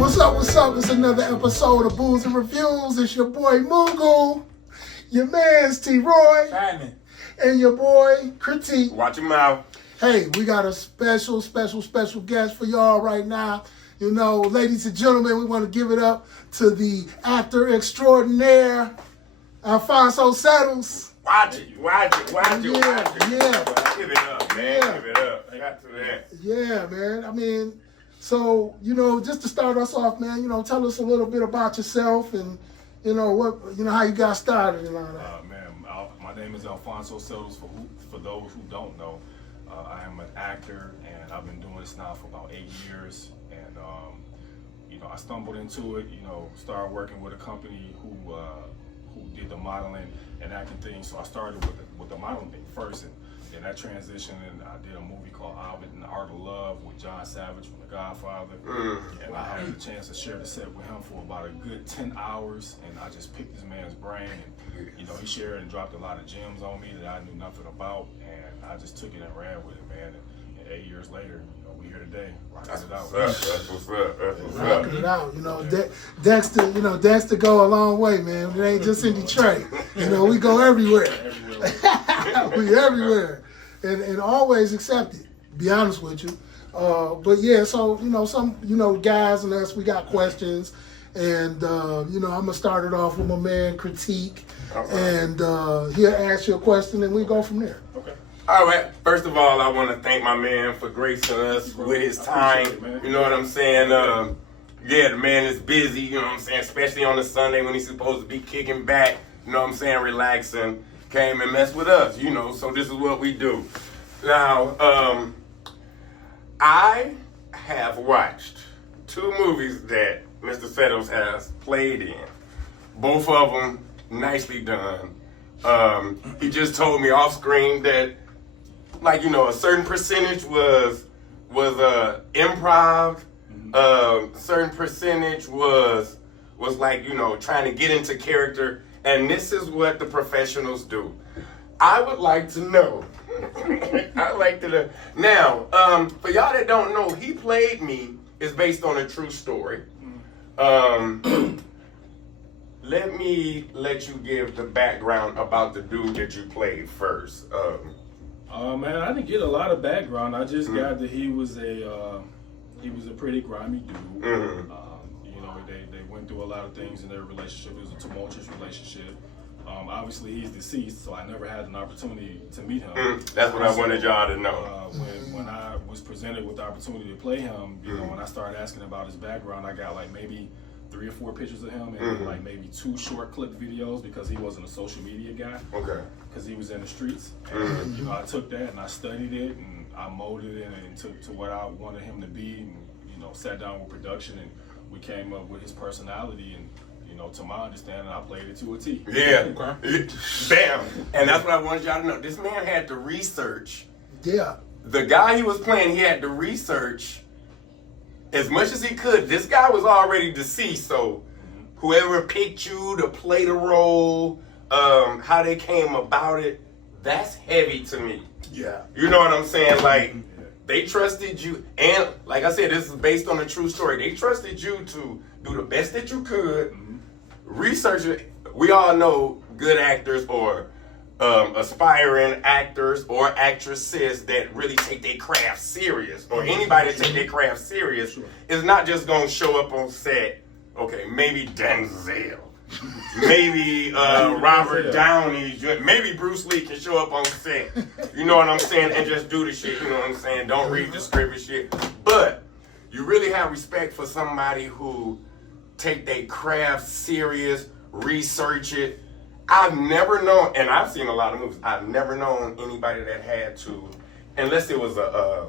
What's up, what's up? It's another episode of Booze and Reviews. It's your boy Moogle, your man's T-Roy, Simon, and your boy Critique. Watch your mouth. Hey, we got a special guest for y'all right now. You know, ladies and gentlemen, we want to give it up to the actor extraordinaire, Alphonso Settles. Watch it. Yeah. Give it up, man. Yeah. Give it up. I got to that. Yeah, man. I mean, so, you know, just to start us off, man, you know, tell us a little bit about yourself and, you know, how you got started and all that. my name is Alphonso Settles. For those who don't know, I am an actor, and I've been doing this now for about 8 years. And I stumbled into it. Started working with a company who did the modeling and acting thing. So I started with the modeling thing first, and then that transition, and I did a movie called Ovid and the Art of Love with John Savage from The Godfather. And I had the chance to share the set with him for about a good 10 hours, and I just picked this man's brain, and he shared and dropped a lot of gems on me that I knew nothing about, and I just took it and ran with it, man. And 8 years later, we here today, rocking it out. That's what's up. Rocking it out. Dexter go a long way, man. It ain't just in Detroit. We go everywhere. We everywhere. And always accepted, be honest with you. But yeah, so, some, guys and us, we got questions. And, I'm going to start it off with my man, Critique. And he'll ask you a question, and we go from there. Okay. All right. First of all, I want to thank my man for gracing us with his time. It, you know what I'm saying? The man is busy, you know what I'm saying? Especially on a Sunday when he's supposed to be kicking back, relaxing. Came and messed with us, so this is what we do. Now, I have watched 2 movies that Mr. Settles has played in. Both of them nicely done. He just told me off screen that, a certain percentage was improv. Certain percentage was trying to get into character. And this is what the professionals do. I would like to know. Now, for y'all that don't know, He Played Me is based on a true story. Let me let you give the background about the dude that you played first. Man, I didn't get a lot of background. I just got that he was a pretty grimy dude. They went through a lot of things in their relationship. It was a tumultuous relationship. Obviously, he's deceased, so I never had an opportunity to meet him. That's what I wanted y'all to know. When I was presented with the opportunity to play him, when I started asking about his background, I got maybe 3 or 4 pictures of him and maybe 2 short clip videos because he wasn't a social media guy. Okay. Because he was in the streets. And I took that and I studied it and I molded it into what I wanted him to be, and sat down with production, and we came up with his personality, and to my understanding, I played it to a T. Yeah. Okay. Bam. And that's what I wanted y'all to know. This man had to research. Yeah. The guy he was playing, he had to research as much as he could. This guy was already deceased, so whoever picked you to play the role, how they came about it, that's heavy to me. Yeah. You know what I'm saying? They trusted you, and like I said, this is based on a true story. They trusted you to do the best that you could, research it. We all know good actors or aspiring actors or actresses that really take their craft serious, or anybody that take their craft serious is not just going to show up on set. Okay, maybe Denzel. Maybe Robert Downey, maybe Bruce Lee can show up on set, you know what I'm saying, and just do the shit, you know what I'm saying, don't read the script and shit. But you really have respect for somebody who take their craft serious, research it. I've never known, and I've seen a lot of movies, I've never known anybody that had to, unless it was a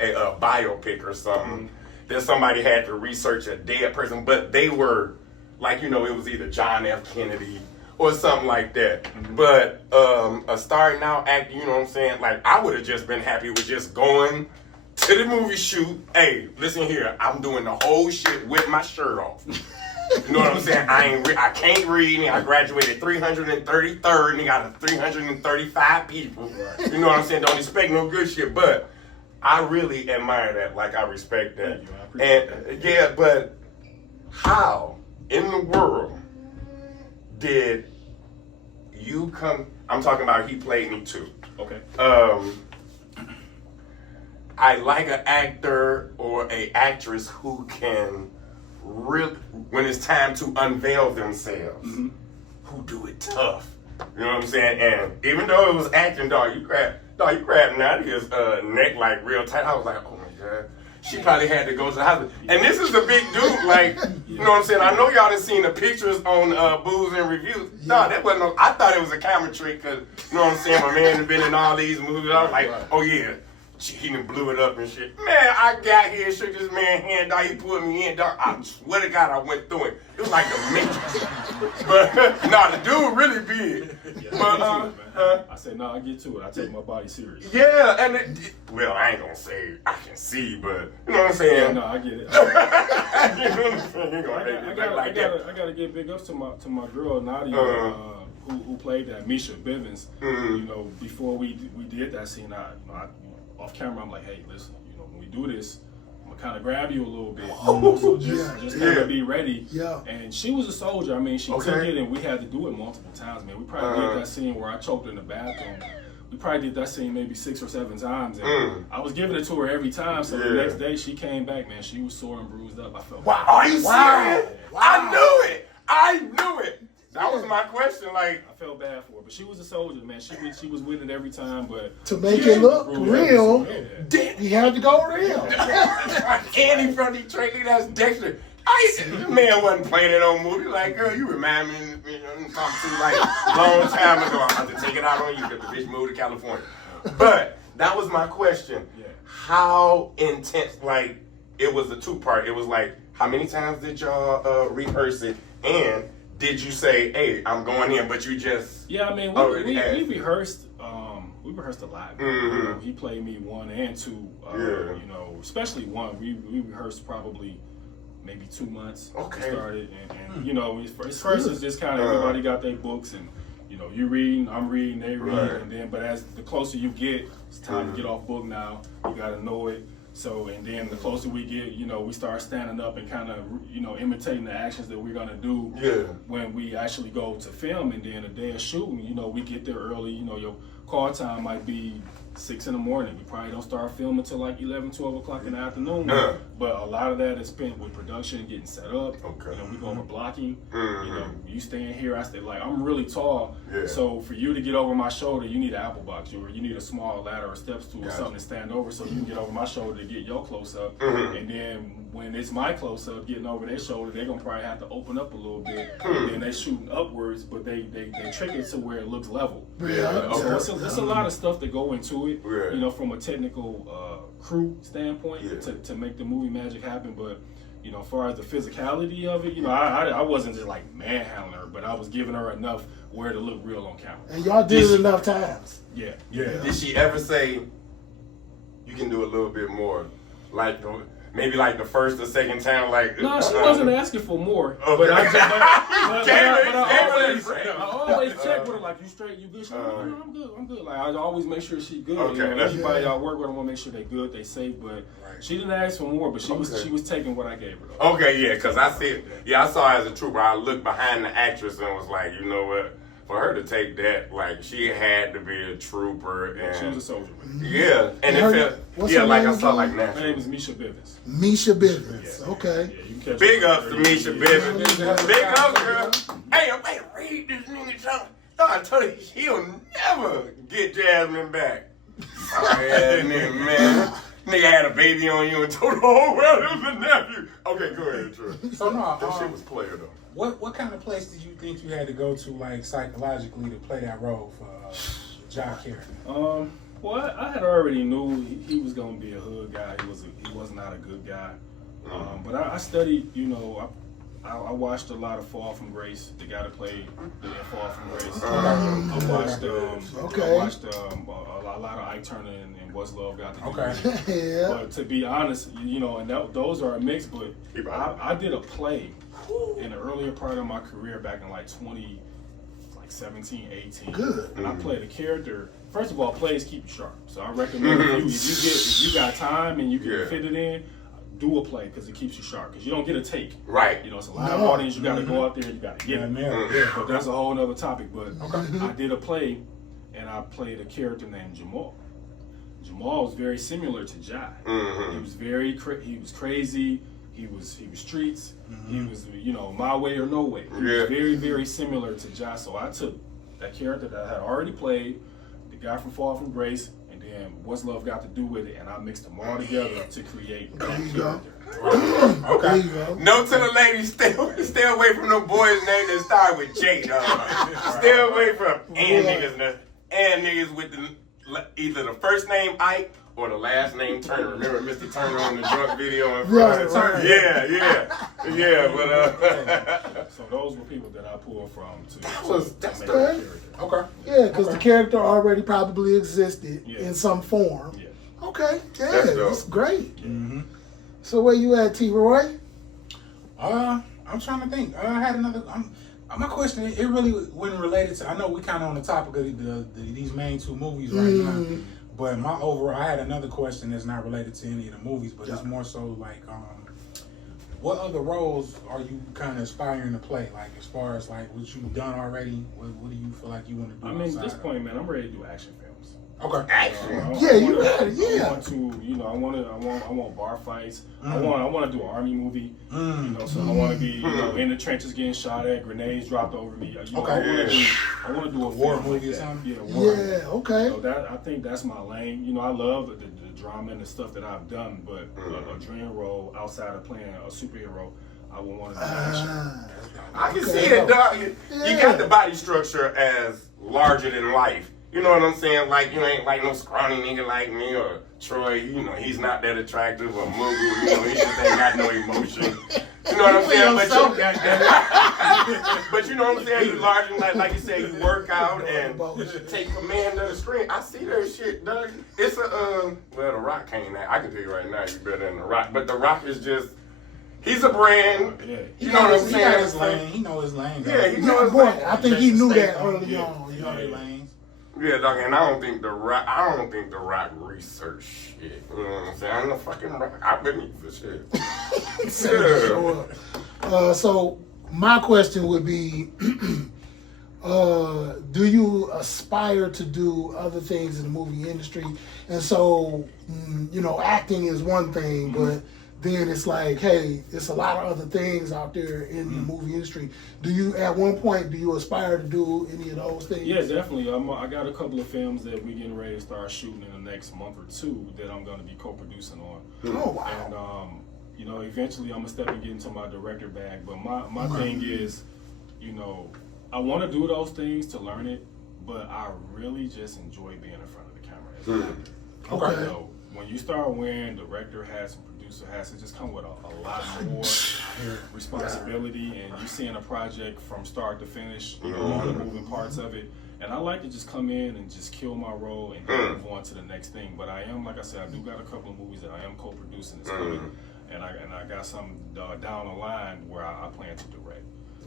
biopic or something, that somebody had to research a dead person, but they were it was either John F. Kennedy or something like that. But a starting out actor, you know what I'm saying? I would have just been happy with just going to the movie shoot. Hey, listen here, I'm doing the whole shit with my shirt off. You know what I'm saying? I can't read, and I graduated 333rd, and he got 335 people. You know what I'm saying? Don't expect no good shit, but I really admire that. I respect that. Thank you. I appreciate that. Yeah, but how in the world did you come? I'm talking about he played me too. Okay. I like an actor or a actress who can really, when it's time to unveil themselves, who do it tough. You know what I'm saying? And even though it was acting, dog, you grabbed Nadia's neck like real tight. I was like, oh my God. She probably had to go to the hospital. And this is a big dude, like, you know what I'm saying? I know y'all done seen the pictures on Booze and Reviews. No, that wasn't no, I thought it was a camera trick because, you know what I'm saying? My man had been in all these movies. I was like, oh yeah. He done blew it up and shit. Man, I got here, shook this man's hand, dog. He put me in, dog. I swear to God, I went through it. It was like the Matrix. But, nah, the dude really big. Yeah, I said, no, I get to it. I take my body serious. Yeah, and well, I ain't gonna say I can see, but you know what I'm saying? Yeah, no, I get it. You know what I'm saying? You gonna make it look like that. I gotta give big ups to my girl Nadia, who played that Misha Bivens. You know, before we did that scene, I off camera, I'm like, hey, listen, you know, when we do this, I'm gonna kind of grab you a little bit, so just kind of be ready. Yeah. And she was a soldier. I mean, she took it, and we had to do it multiple times, man. We probably did that scene where I choked her in the bathroom. We probably did that scene maybe 6 or 7 times, and I was giving it to her every time. So the next day she came back, man. She was sore and bruised up. I felt wow. Are you serious? Wow. I knew it. That was my question. Like, I felt bad for her, but she was a soldier, man. She was with it every time, but to make it look real, he had to go real. Andy from Detroit, that's Dexter. The man wasn't playing it on movie. Like, girl, you remind me, you know, talking to like long time ago. I have to take it out on you because the bitch moved to California. But that was my question. Yeah. How intense? Like, it was a 2-part. It was like, how many times did y'all rehearse it? And did you say, hey, I'm going in, but you just I mean, we rehearsed. We rehearsed a lot. You know, he played me 1 and 2. You know, especially 1. We rehearsed probably maybe 2 months. Okay. We started, and you know, first is just kind of everybody got their books, and you know, you reading, I'm reading, they read, and then but as the closer you get, it's time to get off book now. You got to know it. So, and then the closer we get, you know, we start standing up and kind of, you know, imitating the actions that we're going to do when we actually go to film. And then a day of shooting, you know, we get there early, you know, your call time might be 6 in the morning. We probably don't start filming until like 11, 12 o'clock in the afternoon. But a lot of that is spent with production, getting set up. You know, we go over blocking. You know, you staying here, I stay like, I'm really tall. So for you to get over my shoulder, you need an apple box, or you need a small ladder or steps stool or something to stand over so you can get over my shoulder to get your close up. And then when it's my close up, getting over their shoulder, they're gonna probably have to open up a little bit. And then they shooting upwards, but they trick it to where it looks level. So there's a lot of stuff that go into it, you know, from a technical crew standpoint to make the movie magic happen. But you know, as far as the physicality of it, you know, I wasn't just like manhandling her, but I was giving her enough where to look real on camera. And y'all did it enough times. Yeah. Did she ever say, you can do a little bit more? Like, maybe like the first or second time, like... No, she wasn't asking for more. Okay. But I always check with her, like, you straight, you good? She's like, no, I'm good. Like, I always make sure she good. Okay, you know, everybody I work with, I want to make sure they good, they safe. But she didn't ask for more, but she was taking what I gave her. Though. Okay, yeah, because I said, I saw her as a trooper. I looked behind the actress and was like, you know what? For her to take that, like, she had to be a trooper. And she was a soldier. Yeah, and it felt, like I saw, like, natural. Her name is Misha Bivens. Misha Bivens, okay. Yeah, you can catch Big ups to Misha Bivens. Big ups, girl. Hey, read this nigga something. I told you, he'll never get Jasmine back. Sorry, nigga, man. Nigga had a baby on you and told the whole world it was a nephew. Okay, go ahead, Drew. So no, that shit was player though. What kind of place did you think you had to go to, like, psychologically to play that role for the job character? Well, I had already knew he was gonna be a hood guy. He was not a good guy. But I studied, you know, I watched a lot of Fall from Grace. The guy that played in Fall from Grace. I watched a lot of Ike Turner and What's Love Got to Do. Yeah. But to be honest, you know, and those are a mix. But I did a play in the earlier part of my career back in like 17, 18. Good. And I played a character. First of all, plays keep you sharp. So I recommend if you got time and you can fit it in, do a play because it keeps you sharp. Because you don't get a take. Right. You know, it's a live audience. You got to go out there. You got to get it. Yeah. But that's a whole other topic. But I did a play, and I played a character named Jamal. Jamal was very similar to Jai. He was he was crazy. He was streets. He was, you know, my way or no way. He was very, very similar to Jai. So I took that character that I had already played, the guy from Fall from Grace, and then What's Love Got to Do with It, and I mixed them all together to create that character. There you go. No, to the ladies, stay away from no boys' name that start with J. Stay away from and niggas with either the first name Ike or the last name Turner. Remember Mr. Turner on the drunk video? Right. Yeah. But So those were people that I pulled from that's make good. that character. Okay. Yeah, because the character already probably existed Yeah. in some form. Yeah. Okay, yeah, That's dope. that's great. Mm-hmm. So where you at, T. Roy? I'm trying to think. I had another. My question, it really wasn't related to. I know we kind of on the topic of these main two movies right now, but I had another question that's not related to any of the movies, but it's more so like, what other roles are you kind of aspiring to play? Like as far as like what you've done already, what do you feel like you want to do? I mean, at this point, man, I'm ready to do action films. Okay. Action. Yeah, you got it. I Yeah. want to, you know, I want bar fights. I want to do an army movie. You know, so I want to be, you know, in the trenches getting shot at, grenades dropped over me. You know, I want to do a war film movie like or that. something. Yeah, war. Yeah, okay. So I think that's my lane. You know, I love the drama and the stuff that I've done, but a dream role outside of playing a superhero, I would want to do action. I can see it, dog. You got the body structure as larger than life. You know what I'm saying? Like, you ain't like no scrawny nigga like me or Troy. You know, he's not that attractive or Mugu. You know, he just ain't got no emotion. You know what I'm saying? But you know what I'm saying? You large and like you said, you work out and take command of the screen. I see that shit, dog. It's well, The Rock came out. I can tell you right now, you better than The Rock. But The Rock is just, he's a brand. Yeah. You know what I'm He got his saying? lane. He know his lane. Yeah, he Yeah, knows boy, lane. I think he knew that early on. You know their lanes. Yeah, dog, and I don't think the Rock research shit. You know what I'm saying? I'm the fucking Rock. I believe for shit. So my question would be, do you aspire to do other things in the movie industry? And so, you know, acting is one thing, but then it's like, hey, it's a lot of other things out there in the movie industry. At one point, do you aspire to do any of those things? Yeah, definitely. I got a couple of films that we're getting ready to start shooting in the next month or two that I'm going to be co-producing on. Oh, wow. And, you know, eventually I'm going to step and get into my director bag. But my thing is, you know, I want to do those things to learn it, but I really just enjoy being in front of the camera as an actor. Okay. You know, when you start wearing director hats and producer hats, it just come with a lot more responsibility, and you're seeing a project from start to finish, you know, all the moving parts of it. And I like to just come in and just kill my role and then move on to the next thing. But I am, like I said, I do got a couple of movies that I am co-producing that's coming, and I got some down the line where I plan to direct.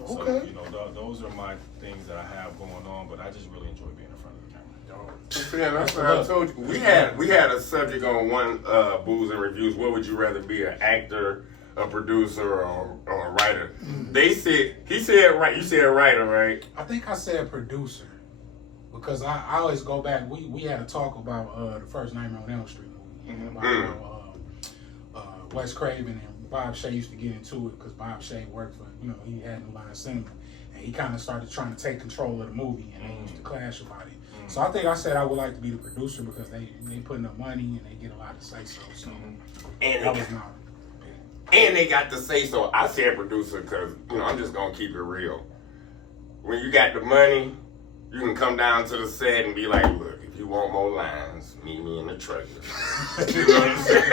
Okay. So, you know, those are my things that I have going on, but I just really enjoy being in front of the camera. Yeah, that's what I told you. We had a subject on one Booze and Reviews. What would you rather be, an actor, a producer, or a writer? He said right. You said writer, right? I think I said producer because I always go back. We had a talk about the first Nightmare on Elm Street movie. About how, Wes Craven and Bob Shea used to get into it because Bob Shea worked for, you know, he had New Line Cinema, and he kind of started trying to take control of the movie, and they used to clash about it. So I think I said I would like to be the producer because they putting up money and they get a lot to say so. So And they got to say so. I said producer because, you know, I'm just gonna keep it real. When you got the money, you can come down to the set and be like, look, if you want more lines, meet me in the trailer. You know what I'm saying?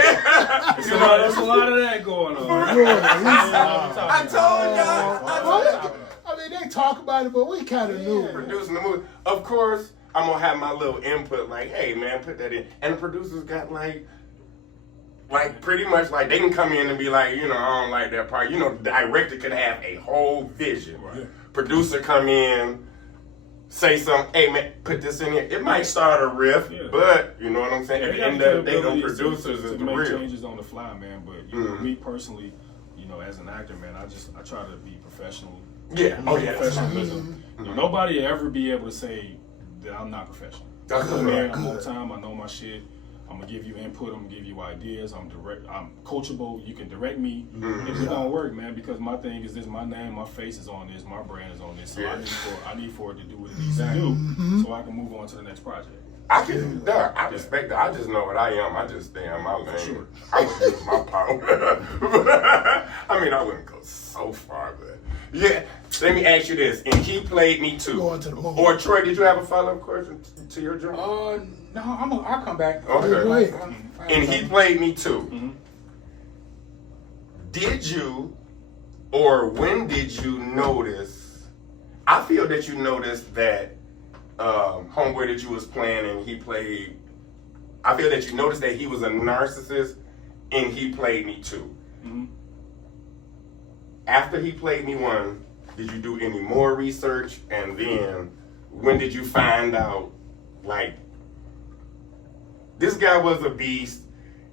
You know, there's a lot of that going on. I told y'all. I mean, they talk about it, but we kind of knew. Producing the movie. Of course, I'm going to have my little input like, hey, man, put that in. And the producers got like pretty much like they can come in and be like, you know, I don't like that part. You know, the director could have a whole vision. Right. Producer come in, say something, hey man, put this in here. It might start a riff, but you know what I'm saying? At the end of the day, them producers is the make real. changes on the fly, man. But you know, me personally, you know, as an actor, man, I try to be professional. Yeah. Oh yeah. Professionalism. You know, nobody will ever be able to say that I'm not professional. I'm there, I'm on time. I know my shit. I'm gonna give you input. I'm gonna give you ideas. I'm coachable. You can direct me. It's gonna work, man. Because my thing is this: my name, my face is on this. My brand is on this. So I need for it to do what it needs to do, so I can move on to the next project. I can, I respect that. I just know what I am. I just stay in my lane. Sure. I would use my power. I mean, I wouldn't go so far, but yeah. Let me ask you this: and he played me too. Going to the movie. Or Troy, did you have a follow-up question to your job? No, I'll come back. Okay. Wait. And he played me too. Mm-hmm. Did you, or when did you notice? I feel that you noticed that homeboy that you was playing and he played. I feel that you noticed that he was a narcissist, and he played me too. Mm-hmm. After he played me one, did you do any more research? And then, when did you find out, like, this guy was a beast.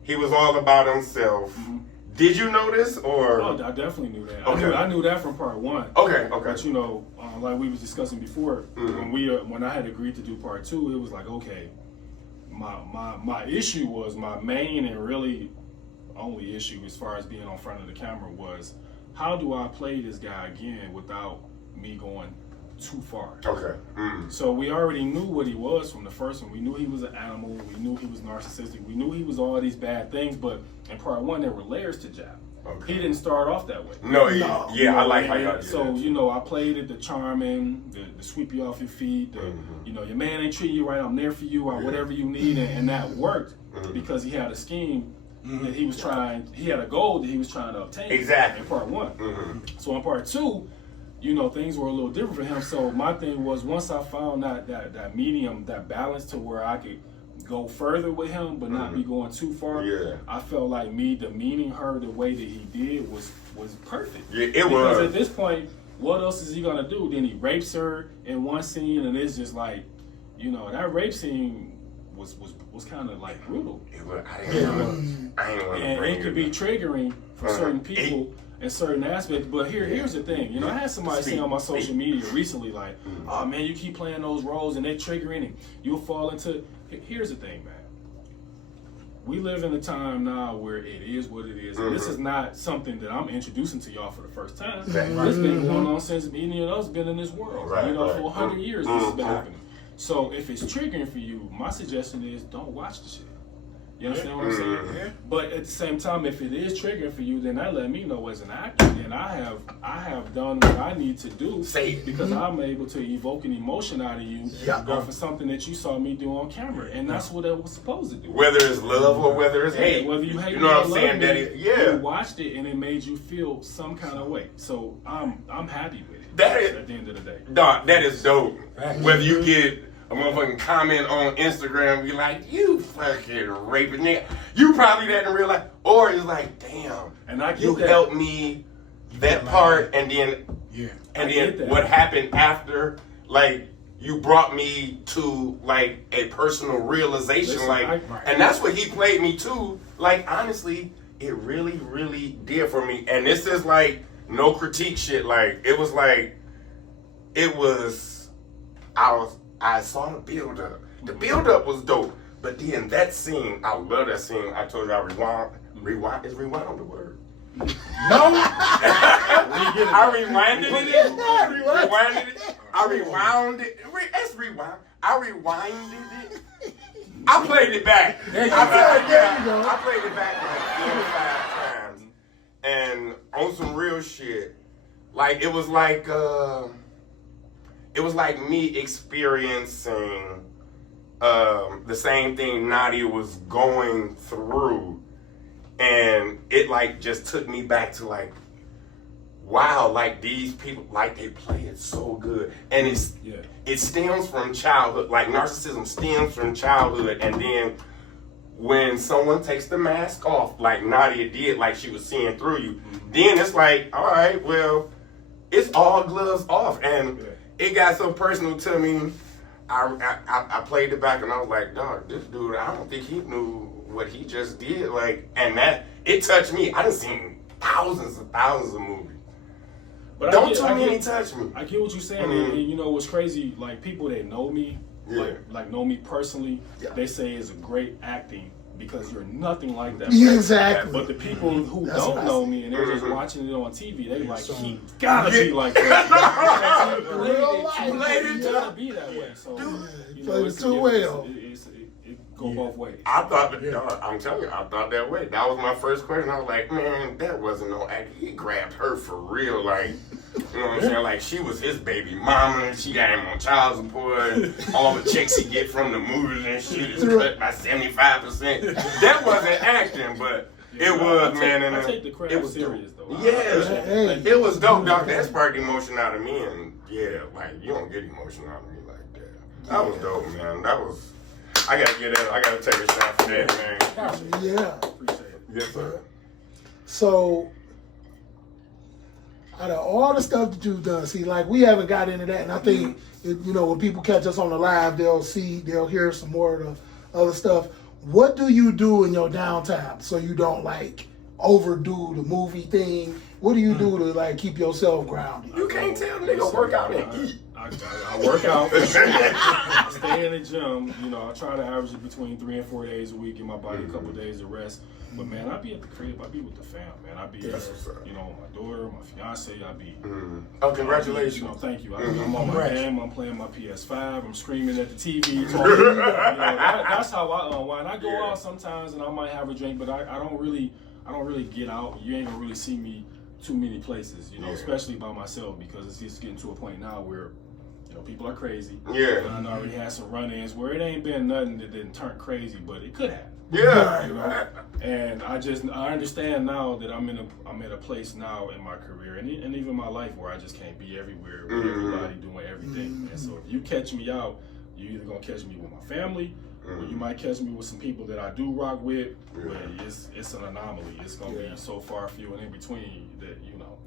He was all about himself. Mm-hmm. Did you notice, or? Oh, I definitely knew that. Okay. I knew that from part one. Okay. But you know, like we was discussing before, when I had agreed to do part two, it was like, okay, my issue was, my main and really only issue as far as being on front of the camera was, how do I play this guy again without me going too far? Okay. So we already knew what he was from the first one. We knew he was an animal. We knew he was narcissistic. We knew he was all these bad things. But in part one, there were layers to Jap. Okay. He didn't start off that way. No. I like how And y'all did so that. you know, I played it, the charming, the sweep you off your feet. You know, your man ain't treating you right. I'm there for you, or whatever you need, and that worked because he had a scheme that he was trying. He had a goal that he was trying to obtain. Exactly. In part one. So in part two, you know, things were a little different for him. So my thing was, once I found that medium, that balance to where I could go further with him, but not be going too far. Yeah. I felt like me demeaning her the way that he did was perfect. Yeah, it because was. at this point, what else is he gonna do? Then he rapes her in one scene, and it's just like, you know, that rape scene was kind of like brutal. It was, I didn't want to And bring it could be triggering for certain people in certain aspects. But here's the thing, you know, I had somebody say on my social media recently, like, oh man, you keep playing those roles and they're triggering, and you'll fall into. Here's the thing, man. We live in a time now where it is what it is. And this is not something that I'm introducing to y'all for the first time. It's been going on since any of us been in this world. Right, you know, right. for 100 years this has been happening. So if it's triggering for you, my suggestion is don't watch the shit. You understand what I'm saying? Yeah. But at the same time, if it is triggering for you, then that let me know as an actor, and I have done what I need to do because I'm able to evoke an emotion out of you for something that you saw me do on camera, and that's what it was supposed to do. Whether it's love or whether it's hate, whether you hate, you know what I'm saying? You watched it and it made you feel some kind of way. So I'm happy with it. That is, at the end of the day. Dog, that is dope. Whether you get a motherfucking comment on Instagram, be like, you fucking raping nigga. You probably that in real life. Or it's like, damn, and I get you that. helped me that part, and then what happened after, like, you brought me to like a personal realization. And that's what he played me to. Like, honestly, it really, really did for me. And this is like no critique shit. Like, it was like, I saw the build up. The build up was dope. But then that scene, I love that scene. I told you I rewound. Is rewound the word? No. I rewinded it. I rewound it. Let's rewind. I rewinded it. I played it back. I played it back like 4 or 5 times. And on some real shit, like it was like me experiencing the same thing Nadia was going through, and it like just took me back to like, wow, like these people, like they play it so good, and it stems from childhood. Like narcissism stems from childhood, and then when someone takes the mask off, like Nadia did, like she was seeing through you, then it's like, all right, well, it's all gloves off, and it got so personal to me. I played it back and I was like, dog, this dude, I don't think he knew what he just did. Like, and that, it touched me. I done seen thousands and thousands of movies. But Don't too many touch me. I get what you're saying, and you know what's crazy? Like people that know me, like know me personally, they say it's a great acting because you're nothing like that. Yeah, exactly. But the people who don't know me and they're just watching it on TV, they like, So- he gotta be like that. Real life. He gotta be that way. So you know, Played it too well. It go both ways. I thought, dog, I'm telling you, I thought that way. That was my first question. I was like, man, that wasn't no act. He grabbed her for real. Like, you know what I'm saying? Like, she was his baby mama. And she got him on child support. And all the checks he get from the movies and shit is cut by 75%. That wasn't acting, but it was, man. And I take the credit serious, though. Yeah, it was dope, dog. That sparked emotion out of me. And, yeah, like, you don't get emotion out of me like that. That was dope, man. That was... I gotta get that. I gotta take a shot for that, man. Yeah. Appreciate it. Yes, sir. So, out of all the stuff that you've done, see, like we haven't got into that, and I think you know when people catch us on the live, they'll hear some more of the other stuff. What do you do in your downtime so you don't like overdo the movie thing? What do you do to like keep yourself grounded? You can't tell nigga work out and eat. I work out. I stay in the gym. You know, I try to average it between 3 and 4 days a week. Give my body a couple of days of rest. But man, I be at the crib. I be with the fam, man. I be, you know, my daughter, my fiance. I be. Oh, congratulations! You know, thank you. I'm on my game. I'm playing my PS5. I'm screaming at the TV. Talking, you know, that's how I unwind. I go out sometimes and I might have a drink, but I don't really get out. You ain't gonna really see me too many places, you know, especially by myself because it's just getting to a point now where. You know, people are crazy. Yeah. And I already had some run-ins where it ain't been nothing that didn't turn crazy, but it could have. Yeah. You know? And I understand now that I'm at a place now in my career and even my life where I just can't be everywhere with everybody doing everything. And so if you catch me out, you're either gonna catch me with my family, or you might catch me with some people that I do rock with. But it's an anomaly. It's gonna be so far few and in between that you know.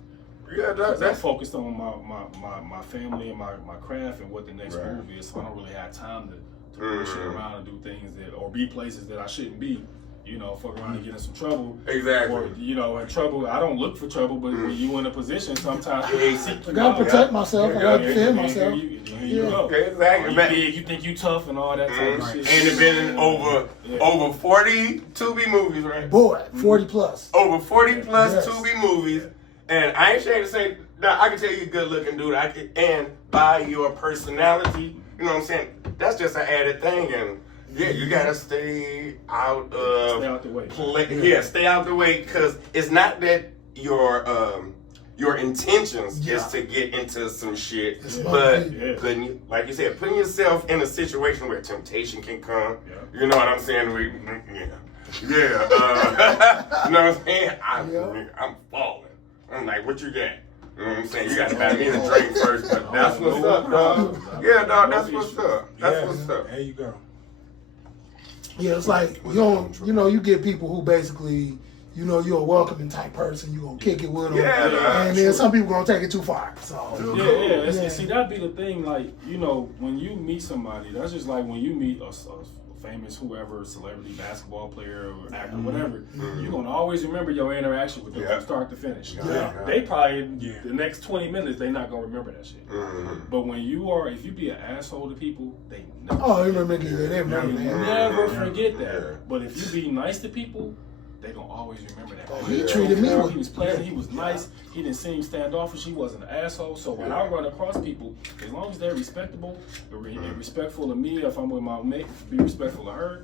Yeah, I'm focused on my family and my craft and what the next move is, so I don't really have time to push it around and do things that or be places that I shouldn't be. You know, fuck around and get in some trouble. Exactly. Or you know, in trouble. I don't look for trouble, but when you in a position, sometimes I gotta protect myself. I gotta defend myself. Here you go. Exactly. You big, you think you tough and all that type of shit. And it been in over 40 Tubi movies, right? Boy, 40 plus. Over 40 plus Tubi movies. And I ain't ashamed to say, now I can tell you a good looking dude. And by your personality, you know what I'm saying? That's just an added thing. And yeah, you gotta stay out the way. Stay out the way because it's not that your intentions is to get into some shit, but like you said, putting yourself in a situation where temptation can come. Yeah. You know what I'm saying? You know what I'm saying? I'm falling. I'm like, what you got? You know what I'm saying? You got to buy me a drink first, but that's what's up, dog. Yeah, dog, that's what's up. That's what's up. There you go. Yeah, it's like you get people who basically, you know, you're a welcoming type person. You gonna kick it with them, and then some people gonna take it too far. So See, that'd be the thing. Like, you know, when you meet somebody, that's just like when you meet a famous whoever, celebrity, basketball player or actor, whatever, you're gonna always remember your interaction with them from start to finish. They probably the next 20 minutes they're not gonna remember that shit. But when if you be an asshole to people, they never forget that. But if you be nice to people, they gonna always remember that. He treated me He was pleasant. He was nice. He didn't seem standoffish. He wasn't an asshole. So when I run across people, as long as they're respectable and respectful of me, if I'm with my mate, be respectful of her.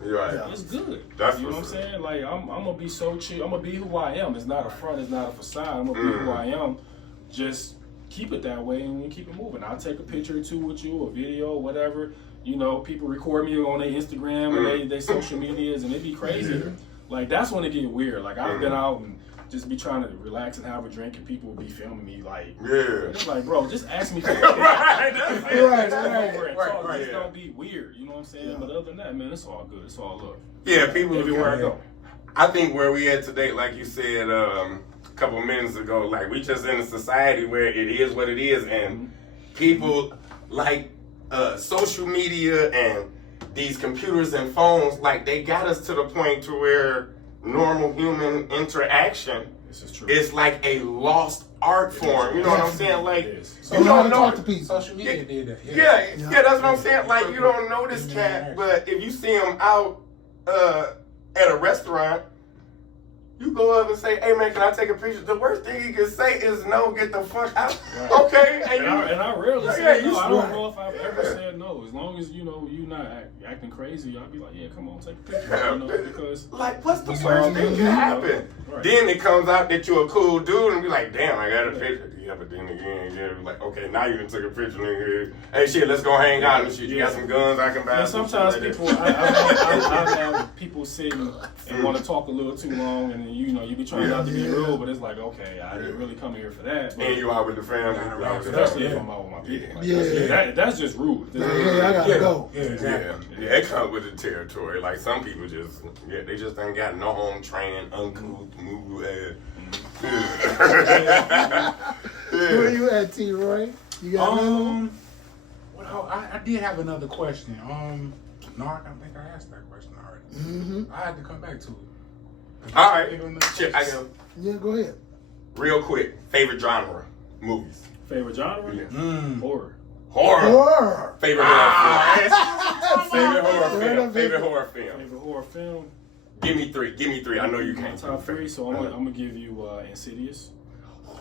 It's good. That's you know what I'm saying? Like I'm gonna be so chill. I'm gonna be who I am. It's not a front. It's not a facade. I'm gonna be who I am. Just keep it that way and we keep it moving. I'll take a picture or two with you, a video, whatever. You know, people record me on their Instagram and they social medias, and it be crazy. Like, that's when it get weird. Like, I've been out and just be trying to relax and have a drink, and people will be filming me. Like, it's like, bro, just ask me for it. It's gonna be weird. You know what I'm saying? But other than that, man, it's all good. It's all love. Yeah, people everywhere I go. I think where we at today, like you said a couple minutes ago, like we just in a society where it is what it is, and people like social media and these computers and phones, like they got us to the point to where normal human interaction This is true. is like a lost art form. You know what I'm saying? Like It is. So you don't talk to people. Social media did that. yeah, that's what I'm saying. Like you don't know this cat, but if you see him out at a restaurant, you go up and say, "Hey man, can I take a picture?" The worst thing you can say is no. Get the fuck out. Right. Okay, And I rarely Yeah, say you no. I don't right. know if I've ever said no. As long as you know you're not acting crazy, I'll be like, yeah, come on, take a picture. You know, because like, what's the It's worst all thing good, can happen? Right. Then it comes out that you're a cool dude, and be like, "Damn, I got a picture." Yeah, but then again, like, okay, now you done took a picture, nigga. Hey, shit, let's go hang out and shit. You got some guns I can buy. yeah, some sometimes shit like people, that. I've had people sitting and want to talk a little too long, and then you be trying not to be rude, but it's like, okay, I didn't really come here for that. But And you out with the family. You out with the especially if family. I'm out with my people. Like, Yeah. that's just rude. Hey, I gotta go. Yeah, exactly. Yeah, it comes with the territory. Like some people just, they just ain't got no home training, uncouth, move Where you at, T. Roy? You got another one? I did have another question. No, I think I asked that question already. Mm-hmm. I had to come back to it. All right, shit, I go Yeah, go ahead. real quick. Favorite genre movies? Favorite genre? Yeah. Horror. Horror. Horror. Favorite horror film. Favorite Favorite horror film. film. Favorite horror film. Favorite horror film? Give me three. Give me three. I know you My can't. top three. So I'm gonna give you Insidious.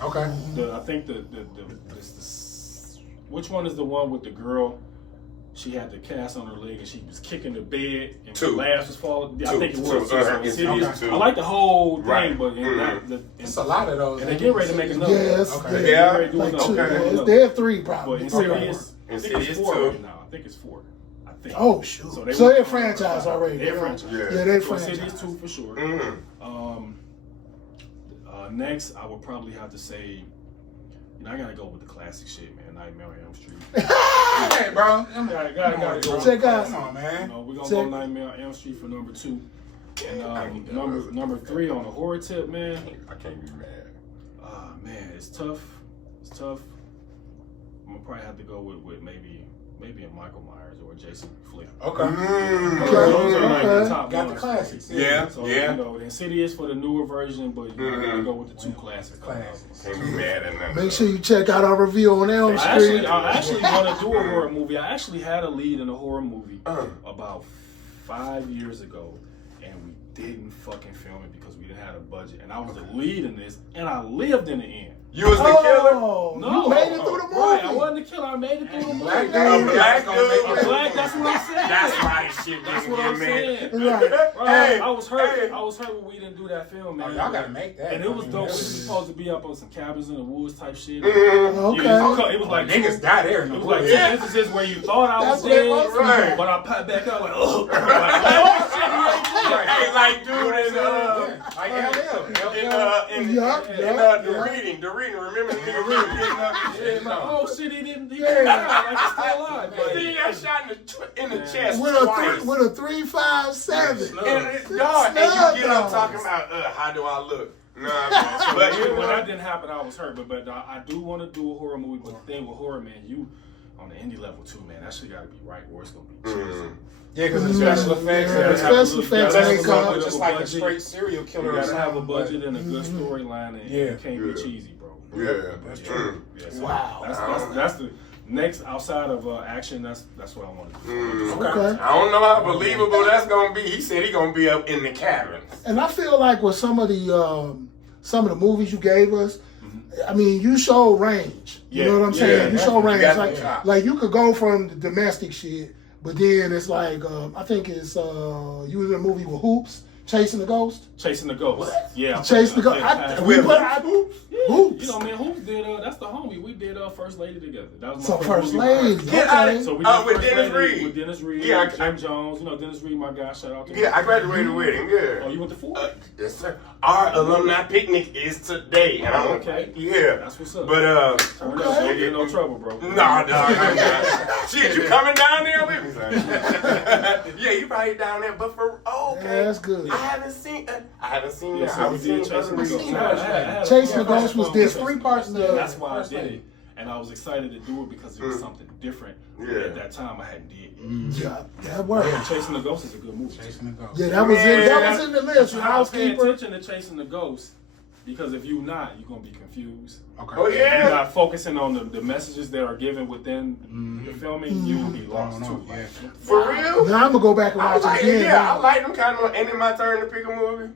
Okay. I think which one is the one with the girl? She had the cast on her leg and she was kicking the bed and Two. the glass was falling. I Two. think it was. Two. So Insidious. Okay. I like the whole thing, Right. but It's a lot of those. and they get ready to make another. Yes. Okay. Yeah. They're ready to do Like another. two. Okay. Yeah, Another. they're three But probably. Three. Insidious, I think it's Insidious 4 two. right now. I think it's 4. I think. Oh shoot! So So they they're were- franchise already. They're They don't- franchise. Yeah. Yeah, they So franchise. Insidious 2 for sure. Mm. Next, I would probably have to say, I gotta go with the classic shit, man. Nightmare on Elm Street. Hey, bro. Gotta go. Check out. Come on, man. We're gonna Check- go Nightmare on Elm Street for number 2. And number 3 on the horror tip, man. I can't be mad. Man, it's tough. It's tough. I'm gonna probably have to go with maybe a Michael Myers or a Jason flick. Okay. Those are like the Okay. top Got the ones. classics. Yeah. So yeah. the Insidious for the newer version, but I gotta go with the 2 classics. Classics. Can't be mad at nothing. Make sure you check out our review on Elm Street. I actually want to do a horror movie. I actually had a lead in a horror movie about 5 years ago, and we didn't fucking film it because we didn't have a budget. And I was the lead in this, and I lived in the end. You was the killer. Oh, No, you made it through the movie. Right, I wasn't the killer. I made it through the movie. Black A black dude. I'm black. That's what I'm saying. That's why this shit That's didn't what get I'm made. saying. Right. Right. Hey, I was hurt. hey. I was hurt when we didn't do that film, man. Oh, y'all gotta make that. And it was I mean, dope. We that was is- supposed to be up on some cabins in the woods type shit. Okay. It was like Niggas die there. It No was like two Yeah. instances where you thought I was That's what it dead, was. Right. but I popped back up like, oh, like, Hey, like dude Like LL. in Yup, the yup. reading. Remember the nigga reading? yeah, like, oh shit, he didn't die, like he's still alive. See, Like, I shot in the chest With twice. a 357. And it's dog, and you get up talking about, how do I look? Nah, but yeah, you when know, that didn't happen, I was hurt. But I do want to do a horror movie. But the thing with horror, man, you on the indie level too, man. That shit got to be right, or it's gonna be cheesy. Yeah, because the special effects. Yeah, the special effects ain't ain't come. come. Just like a straight serial killer. You or gotta have a something, budget and a good storyline, and it can't be Yeah. cheesy, bro. yeah, That's Yeah. true. Yeah, so Wow. That's the next outside of action. That's what I want to do. Okay. I don't know how believable that's gonna be. He said he gonna be up in the cabins. And I feel like with some of the movies you gave us, I mean, you show range. You know what I'm saying? You show range. got Like, the chops. like you could go from the domestic shit, but then it's like I think it's you was in a movie with Hoops, Chasing the Ghost. Chasing the Ghost. Yeah. Chasing the Ghost. Hoops. Hoops. You know, man, Hoops did. That's the homie. We did First Lady together. That was So my First movie. Lady. Yeah, Okay. So we did with First Dennis Lady Reed. with Dennis Reed. Yeah, Jim Jones. You know, Dennis Reed, my guy. Shout out to him. Yeah, I graduated with him. Yeah. Oh, you went to Ford? Yes, sir. Our alumni picnic is today, and I'm Okay. Yeah. That's what's up. But Turn up, so you get no trouble, bro. Nah. Shit, you coming down there with me? Yeah, you probably down there, but for okay. Yeah, that's good. I haven't seen that. Yeah, so we did Chasing the Ghost. Chasing the Ghost was There's different. 3 parts to That's why I did it. and I was excited to do it because it was something different. Yeah. At that time, I hadn't did. Yeah, that worked. Yeah, Chasing the Ghost is a good movie. Chasing the Ghost. Yeah, that was in the list. Your I pay housekeeper. attention to Chasing the Ghost because if you're not, you're gonna be confused. Okay. Oh If you're yeah. not focusing on the messages that are given within the filming, you will be lost too. Yeah. For real. Now I'm gonna go back and I watch like it it. again. Yeah, I man. like them kind of. Ain't it my turn to pick a movie?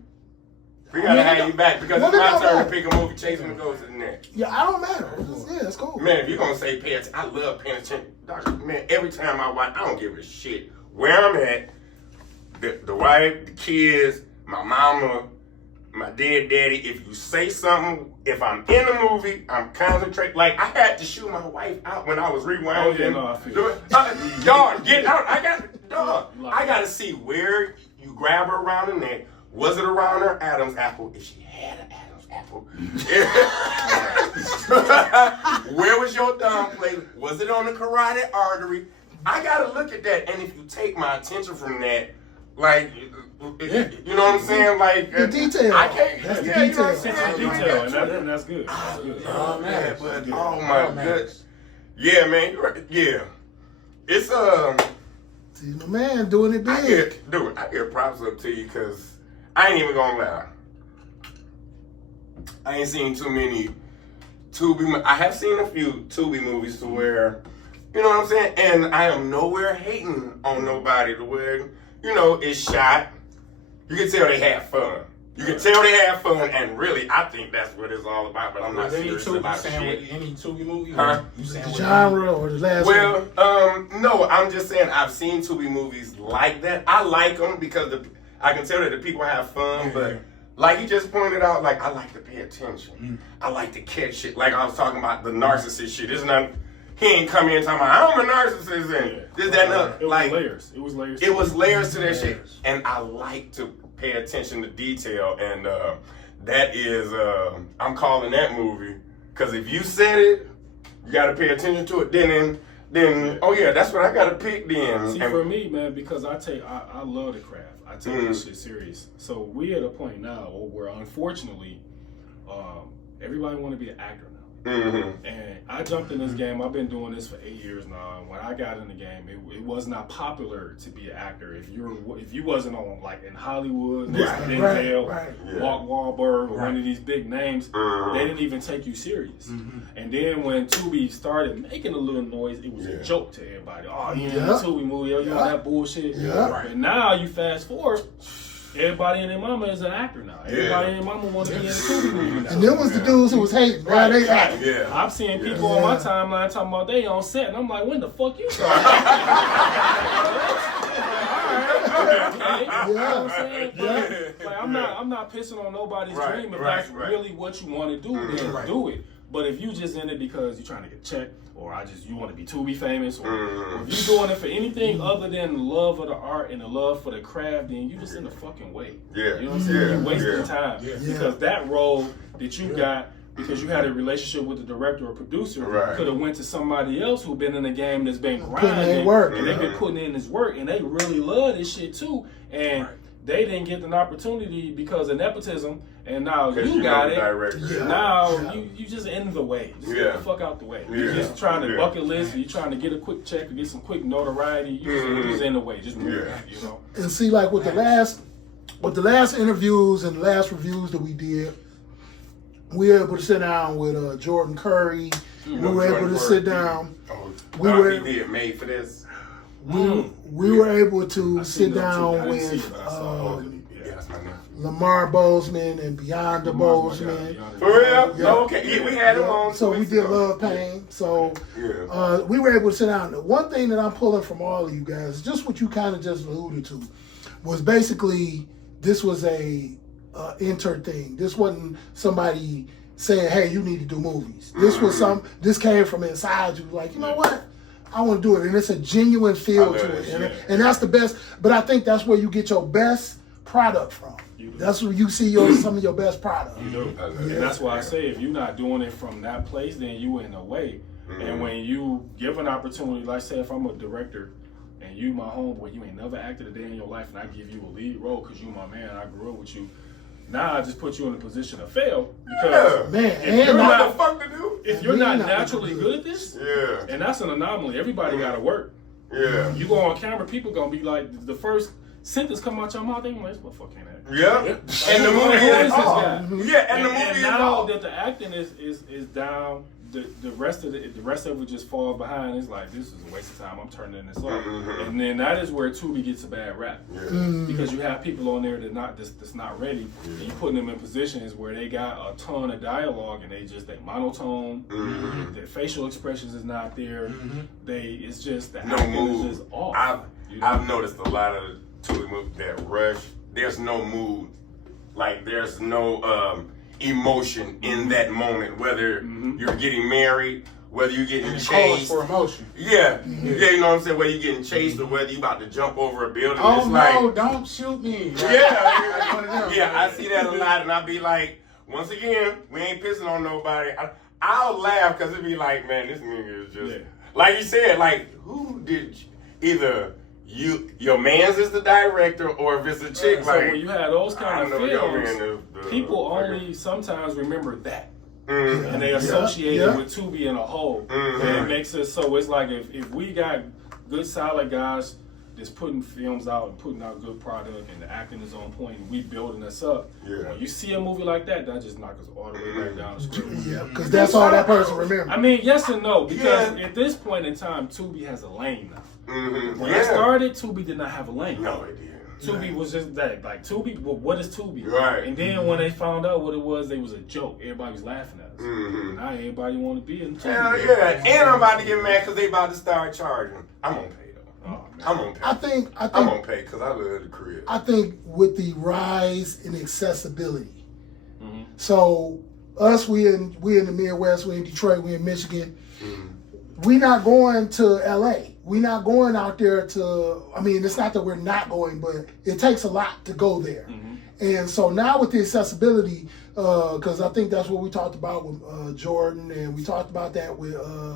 We gotta have you back because Well, it's it my don't turn matter. to pick a movie. Chasing the Ghost is next. Yeah, I don't matter. Yeah, it's cool. Man, if you're gonna say pay attention, I love paying attention. Man, every time I watch, I don't give a shit where I'm at. The wife, the kids, my mama, my dead daddy. If you say something, if I'm in a movie, I'm concentrating. Like I had to shoot my wife out when I was rewinding. Oh, yeah, no, I feel Dog, get out! I gotta see where you grab her around the neck. Was it around her Adam's apple? If she had an Adam's apple. Where was your thumb plate? Was it on the carotid artery? I gotta look at that. And if you take my attention from that, like, you know what I'm saying? Like, The detail. I can't. That's the yeah, you know what I'm detail. saying? Detail, and that's good. That's good. Oh man, but Yeah. oh my goodness. Yeah, man. You're right. Yeah. It's See, my man doing it big. I get props up to you because I ain't even gonna lie. I ain't seen too many Tubi. I have seen a few Tubi movies to where, you know what I'm saying? And I am nowhere hating on nobody to where, you know, it's shot. You can tell they had fun. You can tell they had fun, and really, I think that's what it's all about. But I'm not serious about shit. Any Tubi movie? Huh? You saying The what genre or the last one. Well, no, I'm just saying I've seen Tubi movies like that. I like them because I can tell that the people have fun, Yeah, but yeah. like he just pointed out, like I like to pay attention. I like to catch shit. Like I was talking about the narcissist shit. It's not. He ain't come in talking about I'm a narcissist and this, that, and that. It was Like layers. It was layers. it was layers to that shit, Layers. and I like to pay attention to detail, and that is I'm calling that movie because if you said it, you got to pay attention to it. Then oh yeah, that's what I got to pick. Then See, for me, man, because I love the craft. I take this shit serious. So we at a point now where unfortunately, everybody want to be an actor now. Mm-hmm. And I jumped in this game. I've been doing this for 8 years now. And when I got in the game, it was not popular to be an actor. If you wasn't on like in Hollywood, Right, Denzel, right. Mark Wahlberg, or one Right. of these big names, Mhm. they didn't even take you serious. And then when Tubi started making a little noise, it was a joke to everybody. Oh, you in Yeah. the Tubi movie? You know that bullshit. Yeah. And now you fast forward. Everybody and their mama is an actor now. Everybody and their mama want to be in a Tubi movie now. And them was the dudes who was hating. Now they acting. Yeah. I've seen people on my timeline talking about they on set, and I'm like, when the fuck you started? You know what I'm saying? But, like, I'm not pissing on nobody's Right, dream. If right, that's right. really what you want to do, then Right. do it. But if you just in it because you're trying to get checked, or you want to be Tubi famous, or if you're doing it for anything other than the love of the art and the love for the craft, then you just in the fucking way. Yeah. You know what I'm saying? Yeah. You're wasting Yeah. time. Yeah. Because that role that you got, because you had a relationship with the director or producer, Right. could have went to somebody else who been in the game that's been Putting in grinding, work. and they've been putting in this work, and they really love this shit too, and Right. they didn't get an opportunity because of nepotism, and now Because you got know it. the director. Yeah. Now you just in the way. Just Yeah. get the fuck out the way. You're Yeah. just trying to Yeah. bucket list. You're trying to get a quick check or get some quick notoriety. You just in the way. Just move. Yeah. You know. And see, like with the last interviews and the last reviews that we did, we were able to sit down with Jordan Curry. We were able to sit down. We We were- he did made for this. We were able to I sit seen them too. I down didn't see with it, but I saw it. Yeah, that's my name. Lamar Bozeman and Beyond the Bozeman. For real? Yeah. Okay. Yeah, we had him on. So 2 we weeks did ago. Love Pain. So Yeah. we were able to sit down. The one thing that I'm pulling from all of you guys, just what you kind of just alluded to, was basically this was a enter thing. This wasn't somebody saying, "Hey, you need to do movies." This was This came from inside you. Like, you know what? I want to do it, and it's a genuine feel I love to that it, shit. and that's the best. But I think that's where you get your best product from. You do. That's where you see some of your best product. You do. I love And that. that's why I say if you're not doing it from that place, then you in the way. And when you give an opportunity, like say if I'm a director and you my homeboy, you ain't never acted a day in your life, and I give you a lead role because you my man, I grew up with you. Now I just put you in a position to fail because Man, if and you're What not, the fuck to do? if you're We not not naturally good. good at this, Yeah. and that's an anomaly. Everybody got to work. Yeah. You go on camera, people gonna be like, the first sentence come out your mouth, they gonna be like, "This motherfucker can't act." Yeah. And the Who movie is is this off. guy? Yeah, and the movie And is now off. that the acting is down, the rest of it just falls behind. It's like, this is a waste of time. I'm turning this off. And then that is where Tubi gets a bad rap because you have people on there that's not ready. And you put them in positions where they got a ton of dialogue and they monotone. Their facial expressions is not there. It's just the No acting mood. is just off. I've noticed a lot of Tubi movies that rush. There's no mood. Like there's no emotion in that moment. Whether you're getting married, whether you're getting Calls chased. for emotion. Yeah, you know what I'm saying. Whether you're getting chased or whether you about to jump over a building. Oh it's no! like, Don't shoot me. yeah, I see that a lot, and I be like, once again, we ain't pissing on nobody. I'll laugh because it be like, man, this nigga is just like you said, like who did either. Your man's is the director, or if it's a chick, So like when you have those kind of films, people fucking- only sometimes remember that. Mhm. And they associate it Yeah. with Tubi in a whole. And it makes it so it's like if we got good solid guys that's putting films out and putting out good product and the acting is on point and we building us up. Yeah. When you see a movie like that just knocks us all the way back down the street. Yeah, because that's all that person remembers. I mean, yes and no, because Yeah. at this point in time, Tubi has a lane now. When I Yeah. started, Tubi did not have a lane. No, it didn't. Tubi was just that, like Tubi. Well, what is Tubi? Right. And then when they found out what it was was a joke. Everybody was laughing at us. Mhm. Now everybody want to be in Tubi. Hell yeah. And I'm about to get mad because they about to start charging. I'm gonna pay though. Oh, man. I'm gonna pay. I I'm think gonna pay because I love the crib. I think with the rise in accessibility. Mhm. So us, we in the Midwest, we in Detroit, we in Michigan. Mhm. We not going to LA. We not going out there to. I mean, it's not that we're not going, but it takes a lot to go there. And so now with the accessibility, because I think that's what we talked about with Jordan, and we talked about that with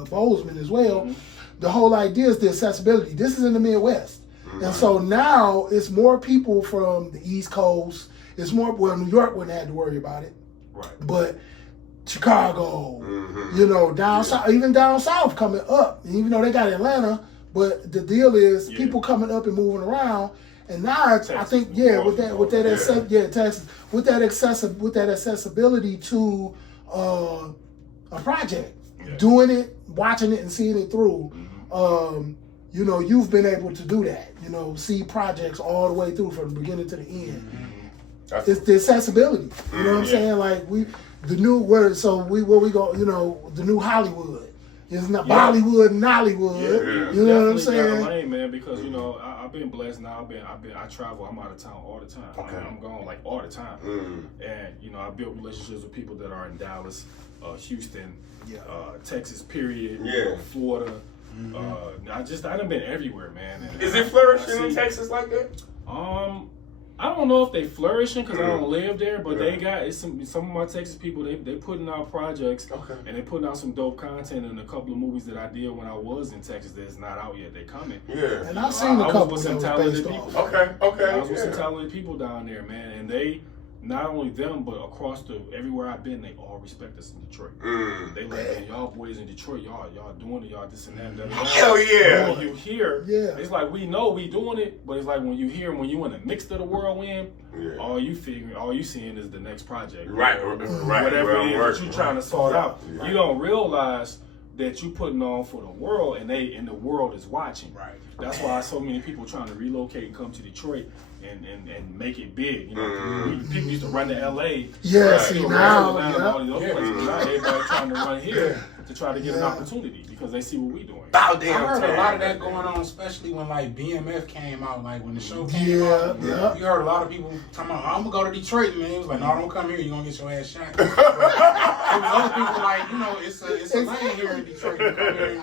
Bozeman as well. The whole idea is the accessibility. This is in the Midwest. And so now it's more people from the East Coast. It's more, well, New York wouldn't have to worry about it. Right. But Chicago, you know, down south, even down south coming up, even though they got Atlanta, but the deal is people coming up and moving around. And now it's, I think, with Texas, with that accessibility to a project, doing it, watching it, and seeing it through. You know, you've been able to do that. You know, see projects all the way through from the beginning to the end. It's the accessibility. You know what I'm saying? Like the new word. So where we go? You know, the new Hollywood. It's not Bollywood and Nollywood. You know what I'm saying? Got a lane, man, because you know I've been blessed now. I travel. I'm out of town all the time. Okay. I'm gone like all the time. And you know I built relationships with people that are in Dallas, Houston, Texas, period. Florida. I done been everywhere, man. And Is it flourishing in Texas like that? I don't know if they flourishing because I don't live there, but they got some of my Texas people. They putting out projects and they putting out some dope content. And a couple of movies that I did when I was in Texas that's not out yet. They coming. Yeah. And I've seen a couple with that some was talented based people. off. Okay. I was with some talented people down there, man, and they. Not only them, but across everywhere I've been, they all respect us in Detroit. They like, man, y'all boys in Detroit, y'all doing it, y'all this and that. And that. Hell yeah! When you hear, it's like we know we doing it, but it's like when you hear, when you in the mix of the whirlwind, all you seeing is the next project, right? Whatever it is that you trying to sort out, you don't realize that you putting on for the world, and the world is watching. Right. That's why so many people trying to relocate and come to Detroit. And make it big. You know, people used to run to LA. Yeah, see now, all these other places. Now everybody trying to run here to try to get an opportunity because they see what we doing. I heard a lot of that going on, especially when like BMF came out, like when the show came out. You heard a lot of people talking about, I'm gonna go to Detroit, man. It was like, no, don't come here, you're gonna get your ass shot. There was other people like, you know, it's a lane here in Detroit.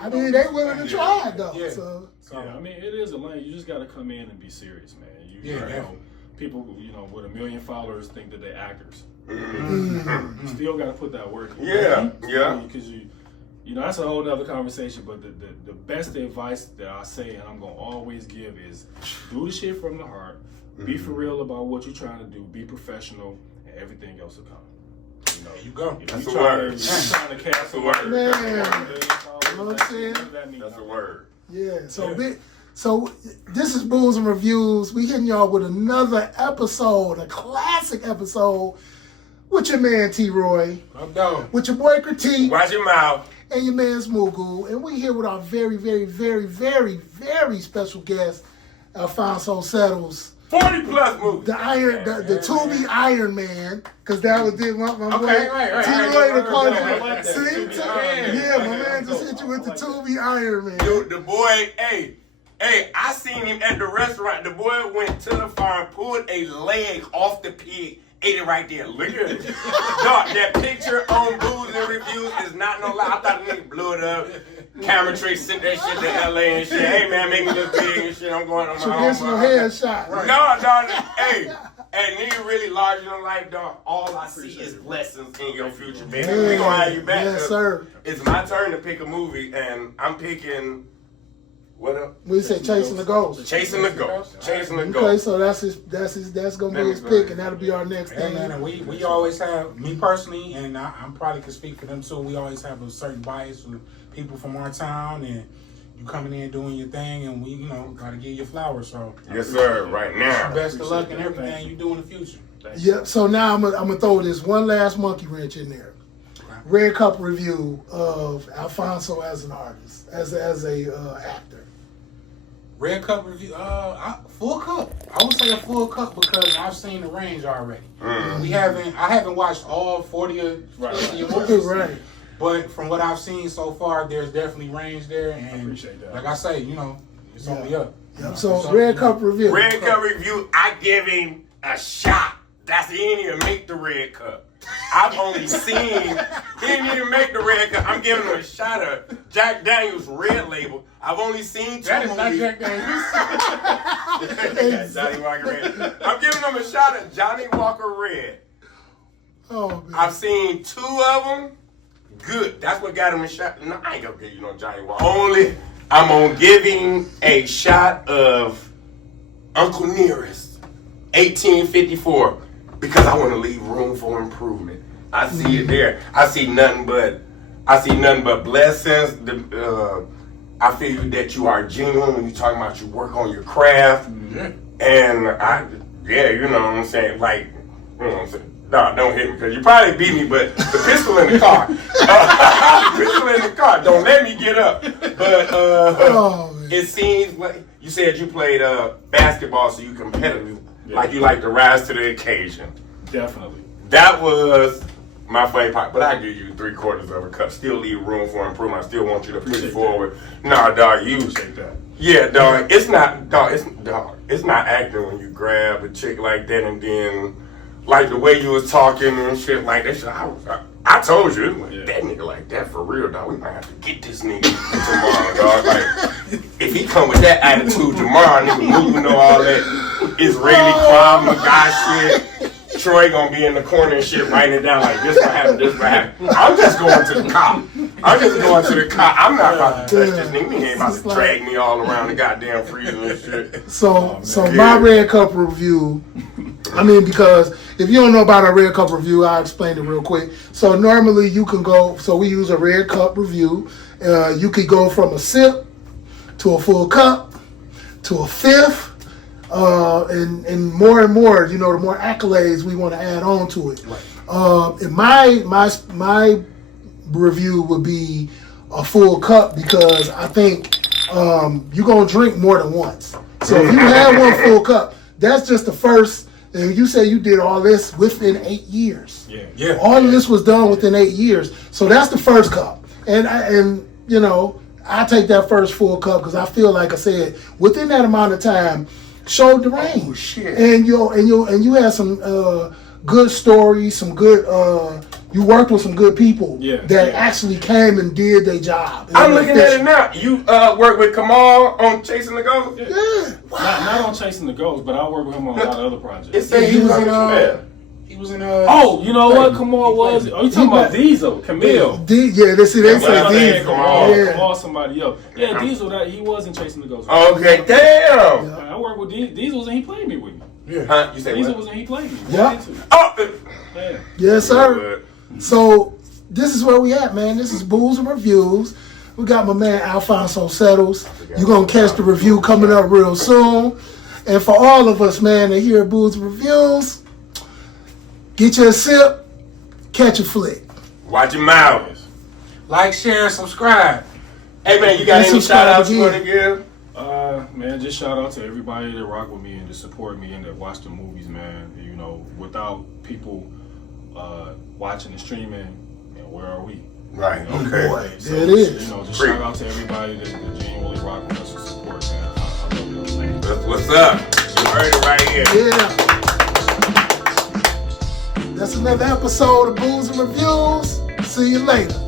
I mean, they willing to try it though. So. Yeah, I mean, it is a lane. You just gotta come in and be serious, man. You know, people, you know, with 1 million followers think that they're actors. You still got to put that work in. Because you know, that's a whole nother conversation. But the best advice that I say, and I'm gonna always give, is do the shit from the heart. Be for real about what you're trying to do. Be professional, and everything else will come. You know, There you go. if That's you a trying word. to cast a word. Man. You know what I'm saying? That's a word. Yeah, so this is Booze and Reviews. We hitting y'all with another episode, a classic episode, with your man T-Roy, with your boy Critique, Watch your mouth. and your man Smoogle. And we here with our very, very, very, very, very special guest, Alphonso Settles. 40 plus movies. The Tubi Iron Man, because that was my boy. right. T-Roy the call I like that. See? Tubi Iron Man. Yeah, my man just hit you with the Tubi Iron Man. Dude, the boy, hey, I seen him at the restaurant. The boy went to the farm, pulled a leg off the pig, ate it right there. Look at it. Dog, that picture on Booze and Reviews is not no lie. I thought the nigga blew it up. Camera trick sent that shit to LA and shit. Hey man, make me look big and shit. I'm going on my Traditional own. headshot. No, dog. Hey, and nigga really larger than life, dog. All I see is blessings in your future, baby. Yeah. We gonna have you back. Yes, sir. It's my turn to pick a movie, and I'm picking. What up? We say Chasing the Ghost. Chasing the Ghost. Chasing the Okay, Ghost. so that's gonna be his pick, and that'll be our next Hey, thing. man, and we always have, me personally, and I'm probably can speak for them too, we always have a certain bias with people from our town, and you coming in doing your thing, and we, gotta give you flowers, so. Yes, sir. Right now. Best of luck in everything you do in the future. Yep. So now I'm gonna throw this one last monkey wrench in there. Red Cup review of Alphonso as an artist, as a actor. Red Cup review, full cup. I would say a full cup because I've seen the range already. I haven't watched all 40 of 50 movies. Right. But from what I've seen so far, there's definitely range there, and appreciate that. like I say, it's only up. Yep. So Red Cup review. Red Cup review. I give him a shot. That's he didn't even make the Red Cup. I've only seen he didn't even make the Red Cup. I'm giving him a shot of Jack Daniels Red Label. I've only seen two That is movies. not Jack Daniels. Johnny Walker Red. I'm giving him a shot of Johnny Walker Red. Oh man. I've seen two of them. Good. That's what got him a shot. No, I ain't gonna give you no Johnny Walker. I'm gonna give him a shot of Uncle Nearest, 1854, because I want to leave room for improvement. I see it there. I see nothing but blessings. I feel that you are genuine when you talking about you work on your craft, and you know what I'm saying. Like, you know what I'm saying. No, don't hit me because you probably beat me, but the pistol in the car. The pistol in the car. Don't let me get up. But it seems like you said you played basketball, so you competitive. Yeah. Like you like to rise to the occasion. Definitely. That was my favorite part. But I give you 3/4 of a cup. Still leave room for improvement. I still want you to push it forward. Nah, dog, you. Appreciate that. Yeah, dog. It's not, dog. It's not acting when you grab a chick like that and then. Like the way you was talking and shit like that. I told you, like, that nigga like that for real, dog. We might have to get this nigga tomorrow, dog. Like, if he come with that attitude tomorrow, nigga, moving or all that Israeli crime guy shit, Troy gonna be in the corner and shit writing it down like this what happened, this what happened. I'm just going to the cop. I'm not about to touch this nigga. He ain't about to drag me all around the goddamn freezer and shit. So my Red Cup review, I mean, because if you don't know about our Red Cup review, I'll explain it real quick. So normally you can go, so we use a Red Cup review. You could go from a sip to a full cup to a fifth, and more, the more accolades we want to add on to it. Right. And my review would be a full cup because I think you're going to drink more than once. So if you have one full cup, that's just the first. And you say you did all this within 8 years. Yeah. All of this was done within 8 years. So that's the first cup. And I take that first full cup because I feel like I said within that amount of time showed the range. Oh, shit. And you had some good stories, some good. You worked with some good people that actually came and did their job. I'm looking at it now. You work with Kamal on Chasing the Ghost? Yeah. Not on Chasing the Ghost, but I work with him on a lot of other projects. It said he was in Oh, you know what Kamal was? Oh, you talking about Diesel, Camille. They say Diesel. Kamal somebody else. Yeah, Diesel, he was in Chasing the Ghost. Okay, damn. I worked with Diesel and he played me with me. Yeah. Huh? You say Weezer what? was in, he played me. Yeah. Oh! Yeah. Yes, sir. So this is where we at, man. This is Booze and Reviews. We got my man Alphonso Settles. You're gonna catch the review coming up real soon. And for all of us, man, that hear Booze and Reviews, get you a sip, catch a flick. Watch your mouth. Like, share, subscribe. Hey, man, you got And any subscribe shout outs you want to again. give? Man, just shout out to everybody that rock with me and to support me and that watch the movies, man. You know, without people watching and streaming, and where are we? Right, Boy, okay. there it is. You know, just Free. shout out to everybody that genuinely rock with us and support, man. I love y'all, man. That's what's up. You heard it right here. Yeah. That's another episode of Booze and Reviews. See you later.